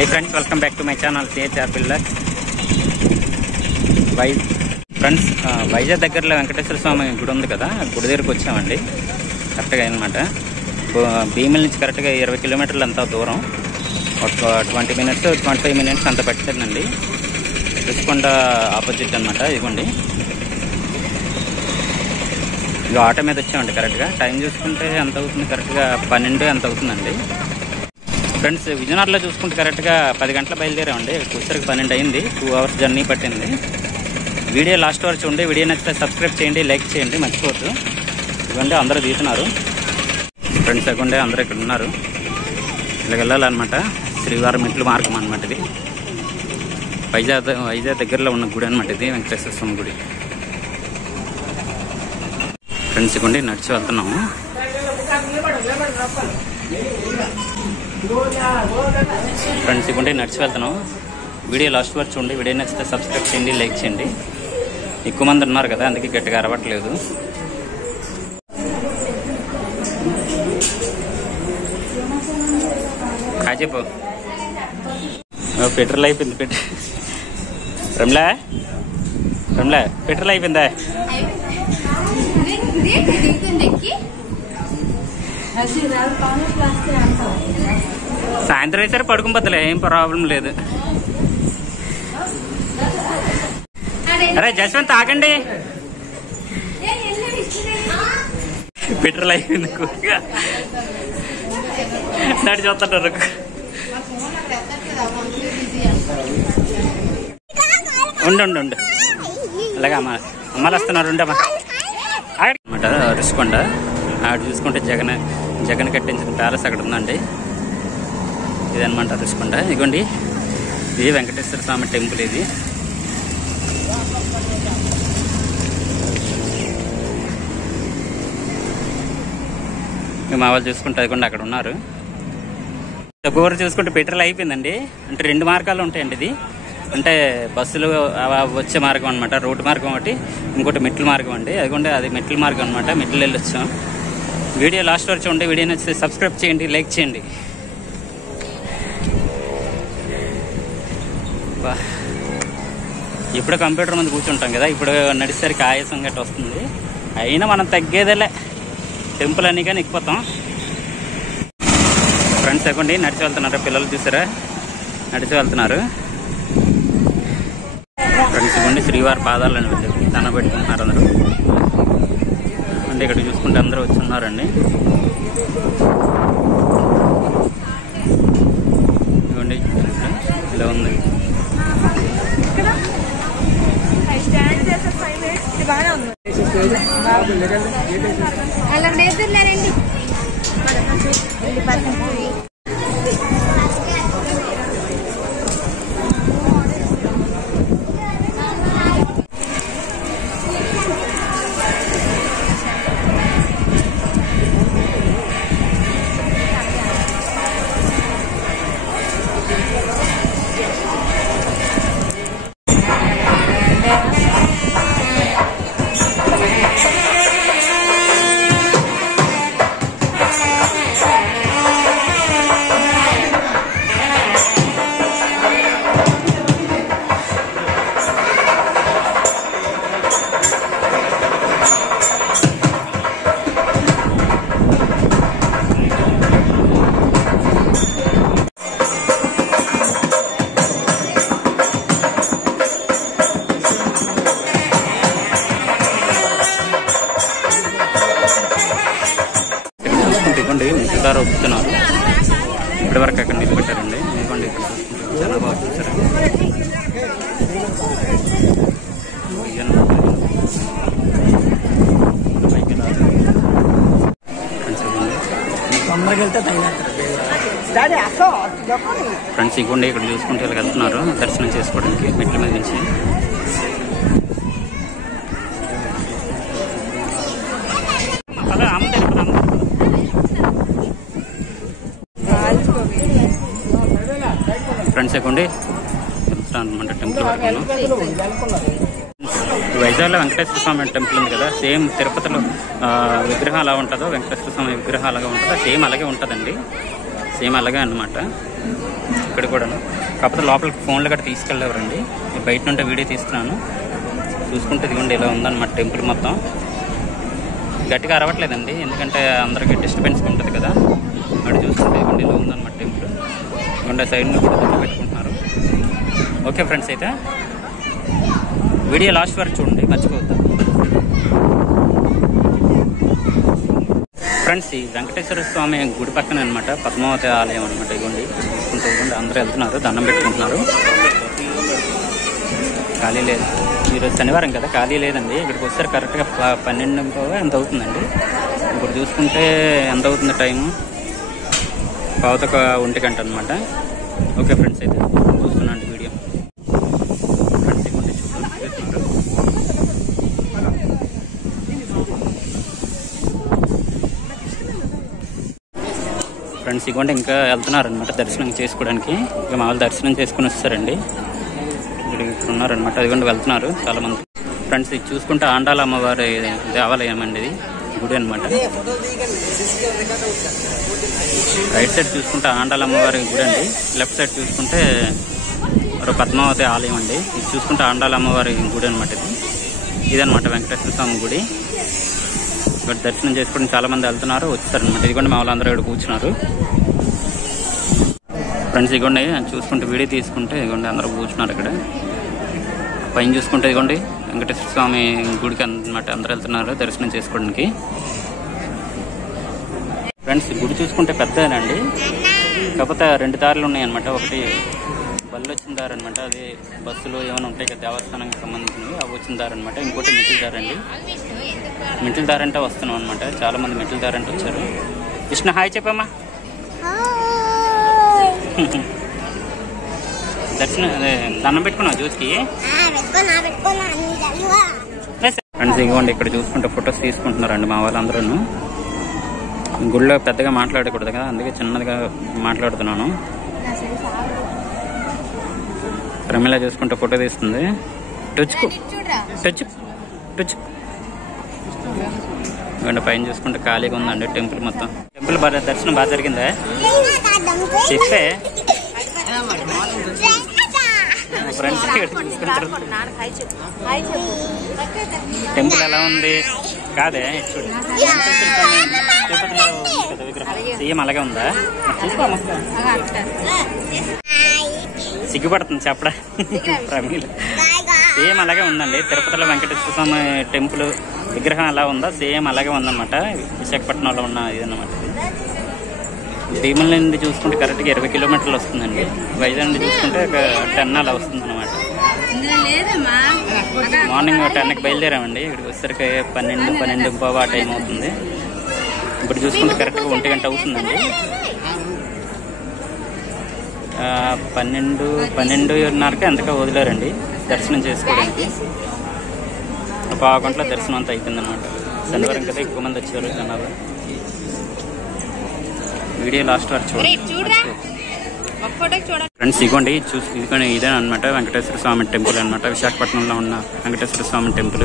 Hi friends, welcome back to my channel CHR Builders. Friends Vizag దగ్గరలో వెంకటేశ్వర స్వామి గుడి ఉంది కదా, గుడి దగ్గరకు వచ్చామండి. కరెక్ట్గా అనమాట భీమిలి నుంచి కరెక్ట్గా 20 కిలోమీటర్లు అంత దూరం, ఒక 20 మినిట్స్ 25 మినిట్స్ అంత పట్టిందండి. రుషికొండ ఆపోజిట్ అనమాట. ఇదిగోండి, ఇక ఆటో మీద వచ్చామండి. కరెక్ట్గా టైం చూసుకుంటే ఎంత అవుతుంది, కరెక్ట్గా 12 ఎంత అవుతుందండి. ఫ్రెండ్స్ విజయనగరంలో చూసుకుంటే కరెక్ట్గా 10 గంటల బయలుదేరామండి. వచ్చేసరికి 12 అయింది. 2 అవర్స్ జర్నీ పట్టింది. వీడియో లాస్ట్ వరకు చూడండి. వీడియో నచ్చితే సబ్స్క్రైబ్ చేయండి, లైక్ చేయండి, మర్చిపోవద్దు. ఇవ్వండి అందరూ తీస్తున్నారు ఫ్రెండ్స్. అవ్వండి అందరూ ఇక్కడ ఉన్నారు. ఇలా వెళ్ళాలన్నమాట. శ్రీవారం మెట్లు మార్గం అనమాట. ఇది వైజాగ్ దగ్గరలో ఉన్న గుడి అనమాట. ఇది వెంకటేశ్వర స్వామి గుడి. ఫ్రెండ్స్ ఇవ్వండి నడిచి వెళ్తున్నాము. ఫ్రెండ్స్ ఇవ్వండి నడిచి వెళ్తున్నాము. వీడియో లాస్ట్ వరకు చూడండి. వీడియో నచ్చితే సబ్స్క్రైబ్ చేయండి, లైక్ చేయండి. ఎక్కువ మంది ఉన్నారు కదా, అందుకే గట్టిగా అరవట్లేదు. కాజేపో పెట్రోల్ అయిపోయింది. రమ్లా పెట్రోల్ అయిపోయిందా? సాయంత్రం అయితే పడుకుని ఏం ప్రాబ్లం లేదు. అరే జస్వంత్ ఆగండి, పెట్రోల్ అయిపోయింది. నడి చూస్తుంటారు. ఉండు అలాగే అమ్మాలు వస్తున్నారు. ఉండమ్మా అనమాట. రుషికొండ అటు చూసుకుంటే జగన్ కట్టించిన ప్యాలెస్ అక్కడ ఉందండి. ఇదనమాట రుషికొండ. ఇదిగోండి ఇది వెంకటేశ్వర స్వామి టెంపుల్. ఇది మా వాళ్ళు చూసుకుంటే అదిగోండి అక్కడ ఉన్నారు. ఒక్కొక్కరు చూసుకుంటే పెట్రోల్ అయిపోయిందండి. అంటే 2 మార్గాలు ఉంటాయండి. ఇది అంటే బస్సులు వచ్చే మార్గం అనమాట, రోడ్డు మార్గం ఒకటి, ఇంకోటి మెట్ల మార్గం అండి. అదిగోండి అది మెట్ల మార్గం అనమాట. మెట్లు వెళ్ళి వచ్చాం. వీడియో లాస్ట్ వరకు చూడండి. వీడియో నచ్చితే సబ్స్క్రైబ్ చేయండి, లైక్ చేయండి. ఇప్పుడు కంప్యూటర్ ముందు కూర్చుంటాం కదా, ఇప్పుడు నడిచేసరికి ఆయాసం గట్ట వస్తుంది. అయినా మనం తగ్గేదేలే, టెంపుల్ అని కానీ ఎక్కిపోతాం. ఫ్రెండ్స్ ఎక్కండి నడిచి వెళ్తున్నారు. పిల్లలు చూసారా నడిచి వెళ్తున్నారు. ఫ్రెండ్స్ ఇవ్వండి శ్రీవారి పాదాలని వెళ్ళి తన పెట్టుకుంటున్నారు అందరూ. అంటే ఇక్కడ చూసుకుంటే అందరూ వచ్చి ఉన్నారండి. ఇవ్వండి ఇలా ఉంది. మిగతా ఒప్పుతున్నారు. ఇప్పటి వరకు అక్కడ నిలబెట్టారండి. ఎందుకంటే ఇక్కడ చాలా బాగా చూసారు. ఫ్రెండ్స్ ఇవ్వండి ఇక్కడ చూసుకుంటే ఇలా వెళ్తున్నారు దర్శనం చేసుకోవడానికి మెట్ల మీద నుంచి. ఫ్రెండ్స్ ఇవ్వండి వెళ్తున్నాను అనమాట టెంపుల్ వరకు. వైజాగ్లో వెంకటేశ్వర స్వామి టెంపుల్ ఉంది కదా, సేమ్ తిరుపతిలో విగ్రహం అలా ఉంటుందో వెంకటేశ్వర స్వామి విగ్రహం అలాగే ఉంటుందో సేమ్ అలాగే ఉంటుందండి. సేమ్ అలాగే అన్నమాట. ఇక్కడ కూడా. కాకపోతే లోపలికి ఫోన్లు గట్రా తీసుకెళ్ళేవారండి. బయట నుండి వీడియో తీస్తున్నాను. చూసుకుంటే ఇదిగోండి ఇలా ఉందన్నమాట టెంపుల్ మొత్తం. గట్టిగా అరవట్లేదండి, ఎందుకంటే అందరికి డిస్టర్బెన్స్ ఉంటుంది కదా. అక్కడ చూసుకుంటే ఇదిగోండి ఇలా ఉందన్నమాట టెంపుల్. ఇదిగోండి సైడ్ కూడా దండం పెట్టుకుంటున్నారు. ఓకే ఫ్రెండ్స్, అయితే వీడియో లాస్ట్ వరకు చూడండి, మర్చిపోవద్దు. ఫ్రెండ్స్, ఈ వెంకటేశ్వర స్వామి గుడి పక్కన అనమాట పద్మావతి ఆలయం అనమాట. ఇవ్వండి చూసుకుంటూ అందరూ వెళ్తున్నారు, దండం పెట్టుకుంటున్నారు. ఖాళీ లేదు, ఈరోజు శనివారం కదా, ఖాళీ లేదండి. ఇక్కడికి వస్తారు కరెక్ట్గా 12 ఎంత అవుతుందండి. ఇప్పుడు చూసుకుంటే ఎంత అవుతుంది టైము, 1:15 గంట అనమాట. ఓకే ఫ్రెండ్స్, అయితే చూస్తున్నాండి వీడియో. ఫ్రెండ్స్ ఇవ్వండి చూస్తున్నారు. ఫ్రెండ్స్ ఇవ్వండి ఇంకా వెళ్తున్నారనమాట దర్శనం చేసుకోవడానికి. ఇక మామూలు దర్శనం చేసుకుని వస్తారండి. ఇక్కడ ఉన్నారనమాట, అదిగోండి వెళ్తున్నారు చాలా మంది. ఫ్రెండ్స్ ఇది చూసుకుంటే ఆండాల అమ్మవారి దేవాలయం అండి, ఇది గుడి అనమాట. రైట్ సైడ్ చూసుకుంటే ఆండాల అమ్మవారి గుడి అండి, లెఫ్ట్ సైడ్ చూసుకుంటే మరో పద్మావతి ఆలయం అండి. ఇది చూసుకుంటే ఆండాల అమ్మవారి గుడి అనమాట. ఇదనమాట వెంకటేశ్వర స్వామి గుడి. ఇక్కడ దర్శనం చేసుకోవడానికి చాలా మంది వెళ్తున్నారు, వచ్చారనమాట. ఇదిగోండి మా వాళ్ళందరూ ఇక్కడ కూర్చున్నారు. ఫ్రెండ్స్ ఇదిగోండి చూసుకుంటే వీడియో తీసుకుంటే ఇదిగోండి అందరూ కూర్చున్నారు ఇక్కడ. పైన చూసుకుంటే ఇదిగోండి వెంకటేశ్వర స్వామి గుడికి అనమాట అందరూ వెళ్తున్నారు దర్శనం చేసుకోవడానికి. ఫ్రెండ్స్ గుడి చూసుకుంటే పెద్దనండి, కాకపోతే 2 దారులు ఉన్నాయన్నమాట. ఒకటి బళ్ళు వచ్చిన దారి అనమాట, అది బస్సులు ఏమైనా ఉంటాయి కదా దేవస్థానానికి సంబంధించినవి, అవి వచ్చిన దారి అనమాట. ఇంకోటి మిటిల్ దారి అండి. మిటిల్ దారి అంటే వస్తున్నాం అనమాట, చాలా మంది మిటిల్ దారి అంటే వచ్చారు. కృష్ణ హాయ్ చెప్పమ్మా. దర్శనం దండం పెట్టుకున్నావు జ్యోతికి. ఫ్రెండ్స్ ఇవ్వండి ఇక్కడ చూసుకుంటే ఫొటోస్ తీసుకుంటున్నారండి మా వాళ్ళందరూ. గుడిలో పెద్దగా మాట్లాడకూడదు కదా, అందుకే చిన్నదిగా మాట్లాడుతున్నాను. ప్రమిళ చూసుకుంటే ఫోటో తీస్తుంది. టచ్కు టచ్ టచ్. ఇవ్వండి పైన చూసుకుంటే ఖాళీగా ఉందండి టెంపుల్ మొత్తం. టెంపుల్ దర్శనం బాగా జరిగిందా చెప్పే. ఫ్రెండ్స్ చూసుకుంటారు టెంపుల్ ఎలా ఉంది కాదే చూడు. తిరుపతిలో కదా విగ్రహం, సేమ్ అలాగే ఉందా చూసుకో. సిగ్గుపడుతుంది చెప్పడా ప్రమీల. సేమ్ అలాగే ఉందండి, తిరుపతిలో వెంకటేశ్వర స్వామి టెంపుల్ విగ్రహం ఎలా ఉందో సేమ్ అలాగే ఉందన్నమాట. విశాఖపట్నంలో ఉన్న ఇదన్నమాట. భీముల నుండి చూసుకుంటే కరెక్ట్గా 20 కిలోమీటర్లు వస్తుందండి. వైజాగ్ నుండి చూసుకుంటే ఒక 10 అలా వస్తుంది అనమాట. మార్నింగ్ 10కి బయలుదేరామండి, ఇక్కడికి వచ్చేసరికి 12 ఆ టైం అవుతుంది. ఇప్పుడు చూసుకుంటే కరెక్ట్గా 1 గంట అవుతుందండి. 12:30కి ఎంతగా వదిలేరండి దర్శనం చేసుకోవడానికి. 1 గంటలో దర్శనం అంతా అయిపోయింది అనమాట. శనివారం కదా ఎక్కువ మంది వచ్చారు జనాలు. వీడియో లాస్ట్ వరకు చూడండి ఫ్రెండ్స్. ఇదిగోండి ఇదిగోండి ఇదే అనమాట వెంకటేశ్వర స్వామి టెంపుల్ అనమాట, విశాఖపట్నంలో ఉన్న వెంకటేశ్వర స్వామి టెంపుల్.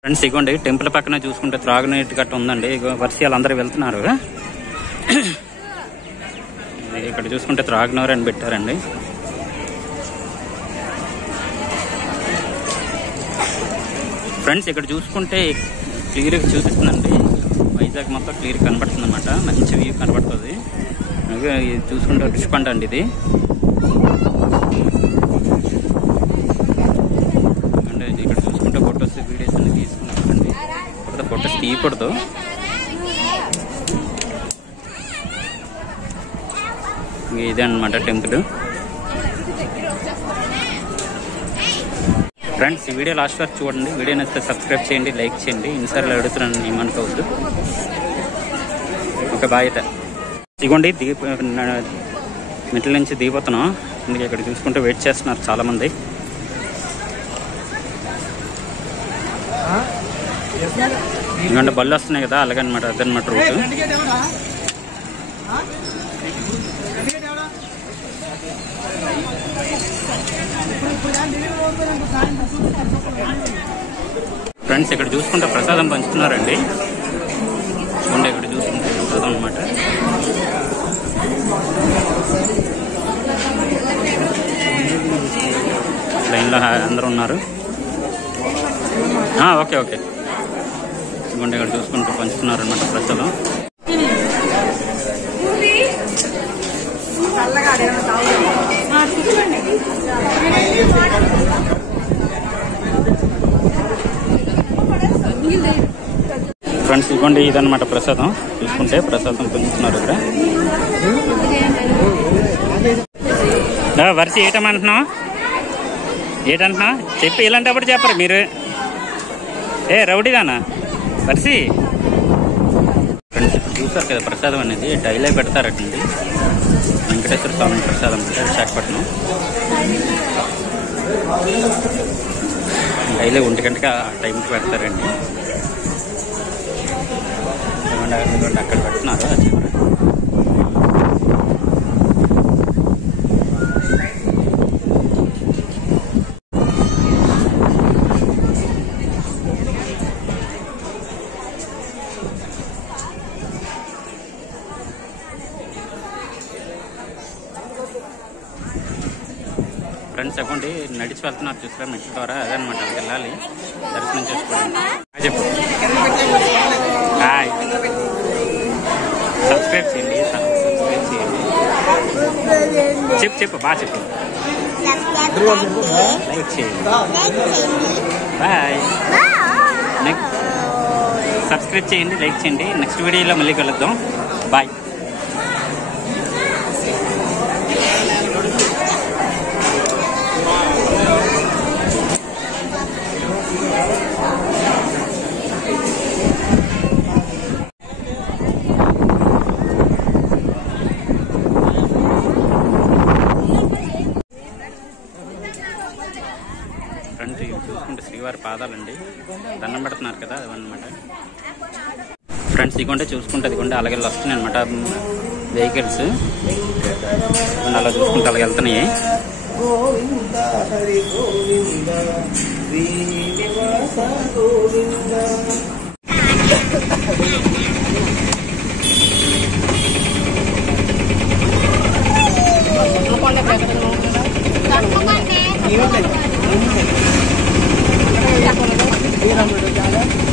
ఫ్రెండ్స్ ఇదిగోండి టెంపుల్ పక్కన చూసుకుంటే త్రాగునీటి గట్ట ఉందండి. వర్షాలు అందరూ వెళ్తున్నారు. ఇక్కడ చూసుకుంటే త్రాగునీరు అని పెట్టారండి. ఫ్రెండ్స్ ఇక్కడ చూసుకుంటే క్లియర్గా చూపిస్తుందండి, వైజాగ్ మొత్తం క్లియర్ కనపడుతుంది అనమాట. మంచి వ్యూ కనపడుతుంది. ఇది చూసుకుంటే రుషికొండ అండి ఇది. అంటే ఇక్కడ చూసుకుంటే ఫొటోస్ వీడియోస్ అన్ని తీసుకున్నారండి. ఇక్కడ ఫొటోస్ తీయకూడదు. ఇదే అనమాట టెంపుల్. ఫ్రెండ్స్ ఈ వీడియో లాస్ట్ వరకు చూడండి. వీడియో నచ్చితే సబ్స్క్రైబ్ చేయండి, లైక్ చేయండి. ఇన్నిసార్లు అడుగుతున్నాను ఏమనుకోవద్దు. ఒక బాధ్యత. ఇదిగోండి మెట్ల నుంచి దిగిపోతున్నాం. అందుకే ఇక్కడ చూసుకుంటే వెయిట్ చేస్తున్నారు చాలా మంది. ఎందుకంటే బళ్ళు వస్తున్నాయి కదా, అలాగే అనమాట. అదనమాట రూట్. ఫ్రెండ్స్ ఇక్కడ చూసుకుంటే ప్రసాదం పంచుతున్నారండి. ఇక్కడ చూసుకుంటే ప్రసాదం అనమాట. లైన్లో అందరూ ఉన్నారు. Okay okay. ఇదిగోండి ఇక్కడ చూసుకుంటూ పంచుతున్నారు అనమాట ప్రస్తుతం. ఫ్రెండ్స్ ఇదిగోండి ఇదన్నమాట ప్రసాదం. చూసుకుంటే ప్రసాదం పంచుతున్నారు ఇక్కడ. వరుస ఏటమంటున్నావు చెప్పి ఇలాంటప్పుడు చెప్పరు మీరు. రౌడీదానా వరిసి. ఫ్రెండ్స్ ఇప్పుడు చూసారు కదా ప్రసాదం అనేది డైలీ పెడతారటండి. వెంకటేశ్వర స్వామి ప్రసాదం అంటే విశాఖపట్నం. డైలీ 1 గంటకి ఆ టైంకి పెడతారండి. అక్కడ పెడుతున్నారు. ఫ్రెండ్స్ చెప్పండి నడిచి వెళ్తున్నారు చూసారా మెట్ల ద్వారా. అదనమాట అక్కడికి వెళ్ళాలి దర్శనం చేసుకోండి. చెప్పు హాయ్. సబ్స్క్రైబ్ చేయండి చెప్పు బాగా చెప్పు. లైక్ చేయండి. బాయ్. నెక్స్ట్ సబ్స్క్రైబ్ చేయండి, లైక్ చేయండి. నెక్స్ట్ వీడియోలో మళ్ళీ కలుద్దాం. బాయ్. ఫ్రెండ్స్ ఇవి చూసుకుంటే శ్రీవారి పాదాలండి, దండం పెడుతున్నారు కదా అవన్నమాట. ఫ్రెండ్స్ ఇదిగోంటే చూసుకుంటే ఇదిగోండి అలాగే వస్తున్నాయి అనమాట వెహికల్స్. అలా చూసుకుంటే అలాగే వెళ్తున్నాయి. Iya,